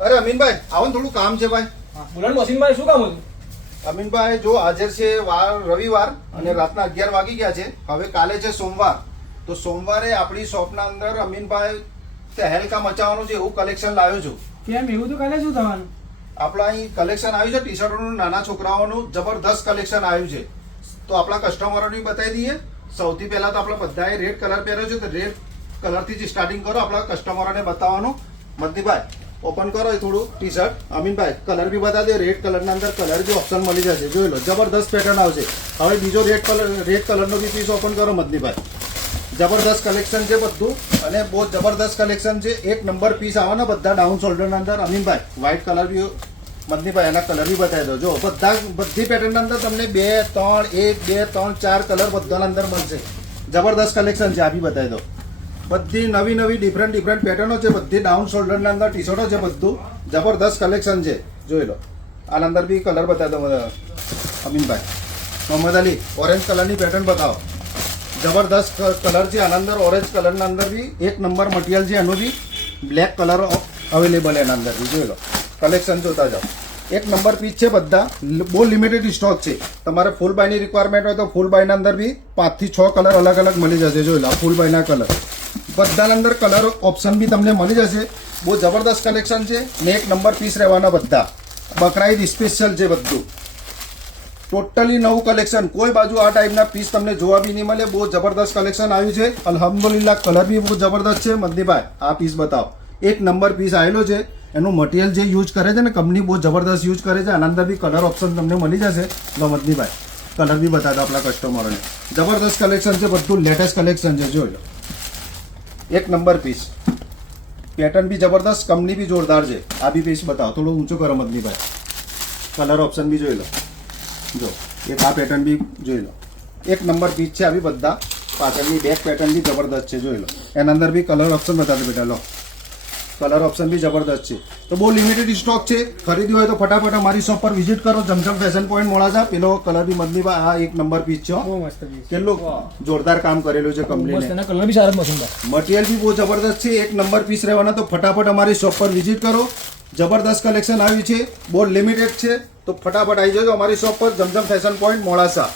અરે અમીનભાઈ આવો ને, થોડું કામ છે ભાઈ. બોલો ને મશીનભાઈ, શું કામ હતું? અમીનભાઈ જો આજે છે રવિવાર અને રાતના 11 વાગી ગયા છે. હવે કાલે છે સોમવાર. તો સોમવારે આપણી શોપના અંદર અમીનભાઈ તહેલકા મચાવવાનું છે એવું કલેક્શન લાવ્યો છું. કેમ એવું તો કાલે શું થવાનું? આપણા અહીં કલેક્શન આવ્યું છે ટી શર્ટોનું, નાના છોકરાઓનું જબરદસ્ત કલેક્શન આવ્યું છે. તો આપણા કસ્ટમરોને બતાવી દઈએ. સૌથી પહેલા તો આપણે બધાએ રેડ કલર પહેર્યો છે, તો રેડ કલરથી જ સ્ટાર્ટિંગ કરો આપણા કસ્ટમરોને બતાવવાનું. મદનીભાઈ ઓપન કરો એ થોડું ટી શર્ટ. અમીનભાઈ કલર બી બતાવી દે. રેડ કલરના અંદર કલર બી ઓપ્શન મળી જશે, જોઈ લો. જબરદસ્ત પેટર્ન આવશે. હવે બીજો રેડ કલરનો બી પીસ ઓપન કરો મદનીભાઈ. જબરદસ્ત કલેક્શન છે બધું અને બહુ જબરદસ્ત કલેક્શન છે. એક નંબર પીસ આવવાના બધા ડાઉન શોલ્ડરના અંદર. અમીનભાઈ વ્હાઇટ કલર બી મદનીભાઈ એના કલર બી બતાવી દો. જો બધી પેટર્નના અંદર તમને 2, 3, 1, 2, 3, 4 કલર બધાના અંદર મળશે. જબરદસ્ત કલેક્શન છે, આ બી બતાવી દો. બધી નવી ડિફરન્ટ પેટર્નો છે. બધી ડાઉન શોલ્ડરના અંદર ટી શર્ટો છે. બધું જબરદસ્ત કલેક્શન છે, જોઈ લો. આના અંદર બી કલર બતાવી દો અમીનભાઈ. મોહમ્મદ અલી ઓરેન્જ કલરની પેટર્ન બતાવો. જબરદસ્ત કલર છે આના અંદર. ઓરેન્જ કલરના અંદર બી એક નંબર મટીરિયલ છે. એનો બી બ્લેક કલર અવેલેબલ એના અંદર બી, જોઈ લો. કલેક્શન જોતા જાઓ. એક નંબર પીસ છે. બધા બહુ લિમિટેડ સ્ટોક છે. તમારે ફૂલ બાયની રિક્વાયરમેન્ટ હોય તો ફૂલ બાયના અંદર બી 5 થી 6 કલર અલગ અલગ મળી જશે, જોઈ લો. ફૂલ બાયના કલર બધાના અંદર કલર ઓપ્શન બી તમને મળી જશે. બહુ જબરદસ્ત કલેક્શન છે ને એક નંબર પીસ રહેવાના બધા. બકરાઈદ સ્પેશિયલ છે બધું. ટોટલી નવું કલેક્શન. કોઈ બાજુ આ ટાઈપના પીસ તમને જોવા બી નહીં મળે. બહુ જબરદસ્ત કલેક્શન આવ્યું છે. અલ્હમ્દુલિલ્લાહ કલર બી બહુ જબરદસ્ત છે. મદનીભાઈ આ પીસ બતાવો. એક નંબર પીસ આવેલો છે. એનું મટીરિયલ જે યુઝ કરે છે ને કંપની બહુ જબરદસ્ત યુઝ કરે છે. આના અંદર બી કલર ઓપ્શન તમને મળી જશે. તો મદનીભાઈ કલર બી બતાવો આપણા કસ્ટમરોને. જબરદસ્ત કલેક્શન છે બધું. લેટેસ્ટ કલેક્શન છે, જોઈ લો. એક નંબર પીસ. પેટર્ન બી જબરદસ્ત, કંપની બી જોરદાર છે. આ બી પીસ બતાવો. થોડું ઊંચું કરો મદનીભાઈ. કલર ઓપ્શન બી જોઈ લો. જો એક આ પેટર્ન બી જોઈ લો. એક નંબર પીસ છે. આ બી બધા પાછળની બેક પેટર્ન બી જબરદસ્ત છે, જોઈ લો. એના અંદર બી કલર ઓપ્શન બતાવો બેટા. લો કલર ઓપ્શન બી જબરદસ્ત છે. તો બહુ લિમિટેડ સ્ટોક છે. ખરીદી હોય તો ફટાફટ અમારી શોપ પર વિઝિટ કરો. Zamzam fashion point Modasa. પેલો કલર બી મદનીભાઈ આ એક નંબર પીસ છે. બહુ મસ્ત પીસ. કેટલું જોરદાર કામ કરેલું છે કંપનીને. એના કલર બી સારા જ મશીનભાઈ. મટીરિયલ બી બહુ જબરદસ્ત છે. એક નંબર પીસ રહેવાના. તો ફટાફટ અમારી શોપ પર વિઝિટ કરો. જબરદસ્ત કલેક્શન આવ્યું છે. બહુ લિમિટેડ છે. તો ફટાફટ આવી જજો અમારી શોપ પર. Zamzam fashion point Modasa.